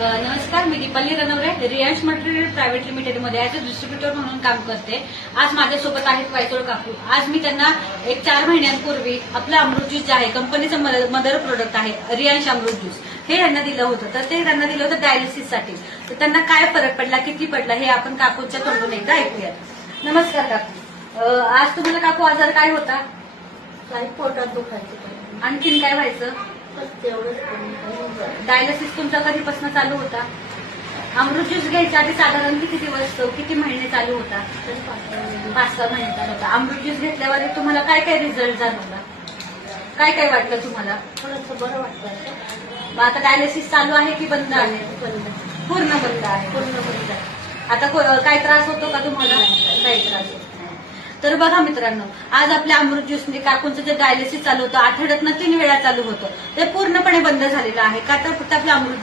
नमस्कार, मी Deepali Ranaware Riyansh material private limited मध्ये ऍज अ डिस्ट्रीब्युटर म्हणून काम करते. आज माझ्यासोबत आहेत वायतोळ काकू. आज मी त्यांना एक 4 महिन्यांपूर्वी आपलं अमृत ज्यूस जे आहे कंपनीचं मदर प्रोडक्ट आहे रियांश अमृत ज्यूस, हे यांना दिलं होतं. तर ते त्यांना दिलं होतं डायलिसिससाठी. तर त्यांना काय फरक पडला, किती पडला, हे आपण काकूंच्या तोंडून एकदा ऐकूयात. नमस्कार काकू. आज तुम्हाला काकू आजार काय होता? काही पोटात दुखायचं. आणखीन काय व्हायचं? तेवढंच डायलिसिस तुमचा कधीपासून चालू होता? अमृत ज्यूस घ्यायच्या आधी साधारण किती दिवस, किती महिने चालू होता? 5-6 महिने चालू होता. अमृत ज्यूस घेतल्यावर तुम्हाला काय काय रिझल्ट जाणवला, काय काय वाटलं तुम्हाला? थोडंसं बरं वाटतं. मग आता डायलिसिस चालू आहे की बंद आहे? बंद. पूर्ण बंद आहे. पूर्ण बंद आहे. आता काय त्रास होतो का तुम्हाला? काही त्रास होत नाही. तर बघा मित्रांनो, आज आपल्या अमृत ज्यूस म्हणजे काकूंचं जे डायलिसिस चालू होतं, आठवड्यातनं 3 वेळा चालू होतं, ते पूर्णपणे बंद झालेलं आहे. का तर फक्त आपलं अमृत ज्यूस